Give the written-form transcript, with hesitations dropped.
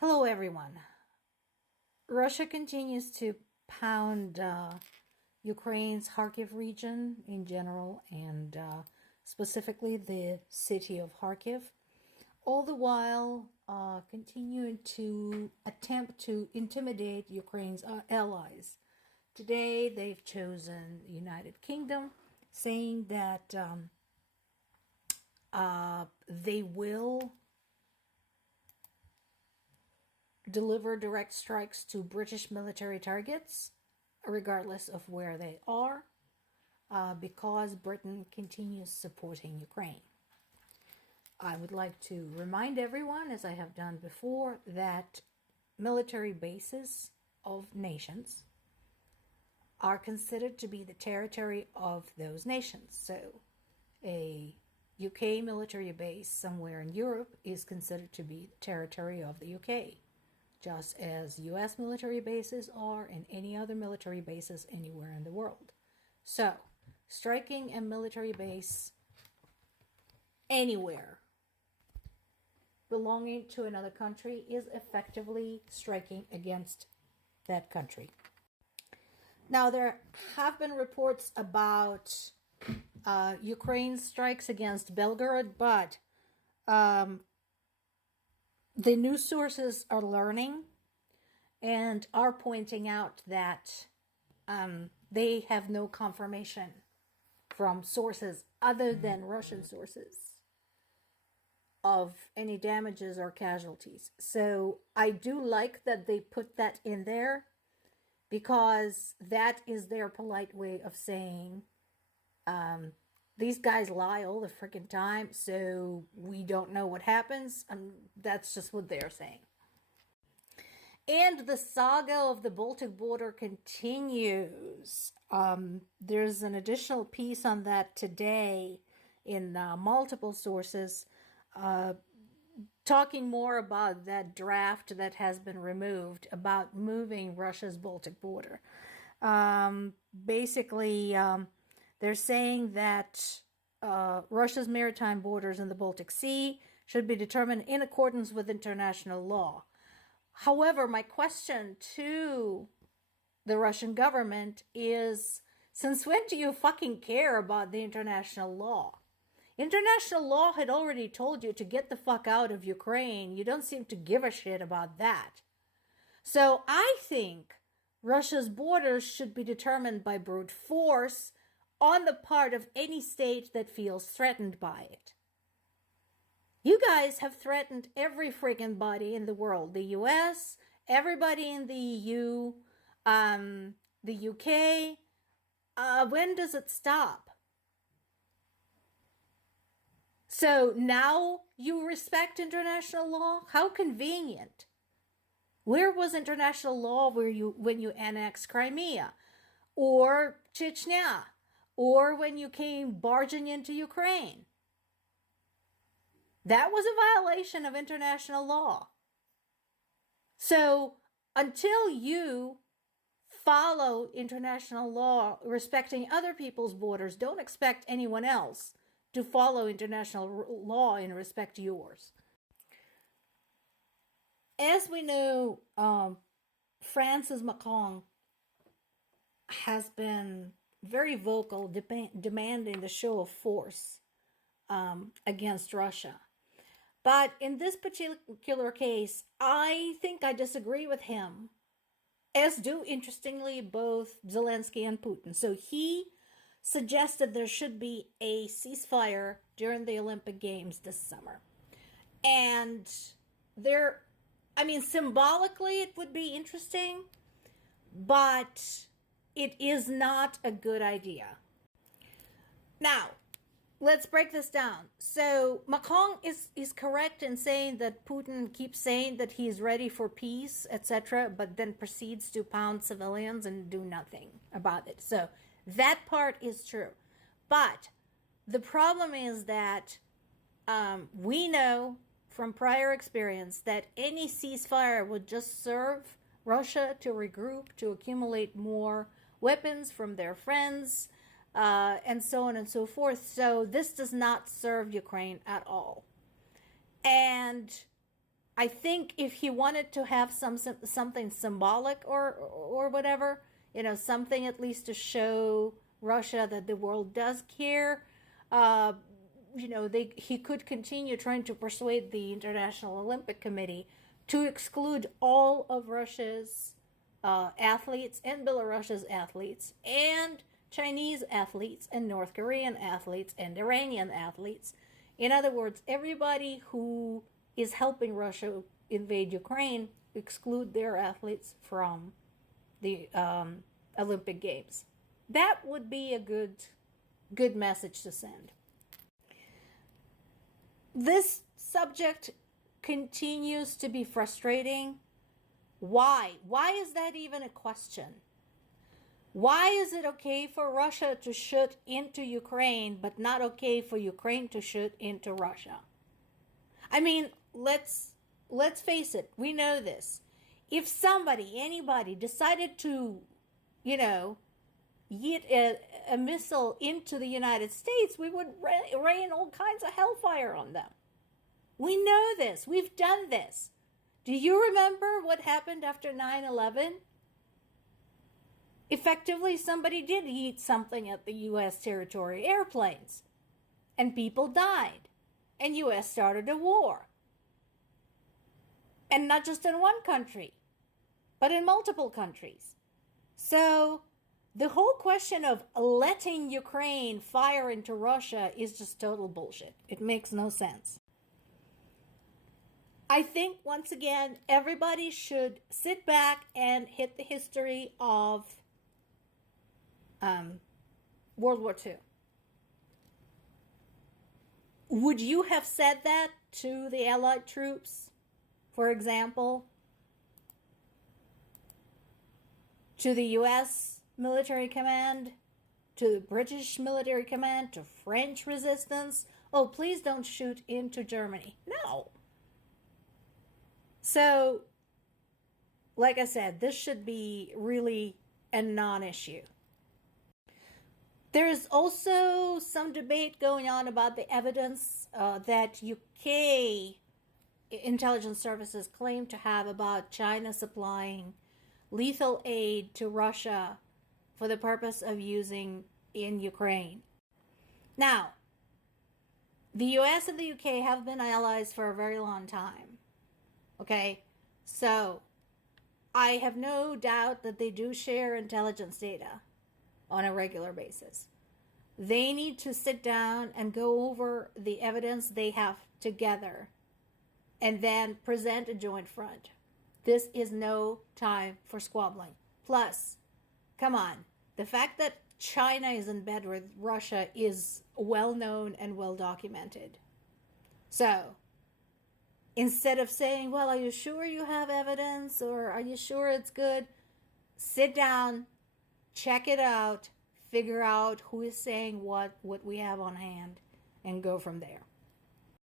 Hello, everyone. Russia continues to pound Ukraine's Kharkiv region in general and specifically the city of Kharkiv, all the while continuing to attempt to intimidate Ukraine's allies. Today, they've chosen the United Kingdom, saying that they will deliver direct strikes to British military targets, regardless of where they are, because Britain continues supporting Ukraine. I would like to remind everyone, as I have done before, that military bases of nations are considered to be the territory of those nations. So a UK military base somewhere in Europe is considered to be the territory of the UK, just as US military bases are and any other military bases anywhere in the world. So, striking a military base anywhere belonging to another country is effectively striking against that country. Now, there have been reports about Ukraine's strikes against Belgorod, but the news sources are learning and are pointing out that they have no confirmation from sources other than Russian sources of any damages or casualties. So I do like that they put that in there, because that is their polite way of saying these guys lie all the freaking time, so we don't know what happens. That's just what they're saying. And the saga of the Baltic border continues. There's an additional piece on that today in multiple sources, talking more about that draft that has been removed about moving Russia's Baltic border. Basically, they're saying that Russia's maritime borders in the Baltic Sea should be determined in accordance with international law. However, my question to the Russian government is, since when do you fucking care about the international law? International law had already told you to get the fuck out of Ukraine. You don't seem to give a shit about that. So I think Russia's borders should be determined by brute force on the part of any state that feels threatened by it. You guys have threatened every freaking body in the world. The US, everybody in the EU, the UK. When does it stop? So now you respect international law? How convenient. Where was international law when you annexed Crimea? Or Chechnya? Or when you came barging into Ukraine? That was a violation of international law. So until you follow international law respecting other people's borders, don't expect anyone else to follow international law in respect to yours. As we know, France's Macron has been very vocal, demanding the show of force against Russia. But in this particular case, I think I disagree with him, as do, interestingly, both Zelensky and Putin. So he suggested there should be a ceasefire during the Olympic Games this summer. And symbolically it would be interesting, but it is not a good idea. Now, let's break this down. So Macron is correct in saying that Putin keeps saying that he is ready for peace, etc., but then proceeds to pound civilians and do nothing about it. So that part is true. But the problem is that we know from prior experience that any ceasefire would just serve Russia to regroup, to accumulate more weapons from their friends, and so on and so forth. So this does not serve Ukraine at all. And I think if he wanted to have something symbolic or whatever, something at least to show Russia that the world does care, he could continue trying to persuade the International Olympic Committee to exclude all of Russia's athletes and Belarus's athletes and Chinese athletes and North Korean athletes and Iranian athletes. In other words, everybody who is helping Russia invade Ukraine, exclude their athletes from the Olympic Games. That would be a good message to send. This subject continues to be frustrating. Why? Why is that even a question? Why is it okay for Russia to shoot into Ukraine, but not okay for Ukraine to shoot into Russia? I mean, let's face it. We know this. If anybody decided to, hit a missile into the United States, we would rain all kinds of hellfire on them. We know this. We've done this. Do you remember what happened after 9/11? Effectively, somebody did eat something at the U.S. territory, airplanes, and people died, and U.S. started a war. And not just in one country, but in multiple countries. So the whole question of letting Ukraine fire into Russia is just total bullshit. It makes no sense. I think, once again, everybody should sit back and hit the history of World War II. Would you have said that to the Allied troops, for example? To the U.S. military command? To the British military command? To French resistance? Oh, please don't shoot into Germany. No. So, like I said, this should be really a non-issue. There is also some debate going on about the evidence that UK intelligence services claim to have about China supplying lethal aid to Russia for the purpose of using in Ukraine. Now, the US and the UK have been allies for a very long time. Okay, so I have no doubt that they do share intelligence data on a regular basis. They need to sit down and go over the evidence they have together and then present a joint front. This is no time for squabbling. Plus, come on, the fact that China is in bed with Russia is well known and well documented. So, instead of saying, well, are you sure you have evidence, or are you sure it's good? Sit down, check it out, figure out who is saying what we have on hand, and go from there.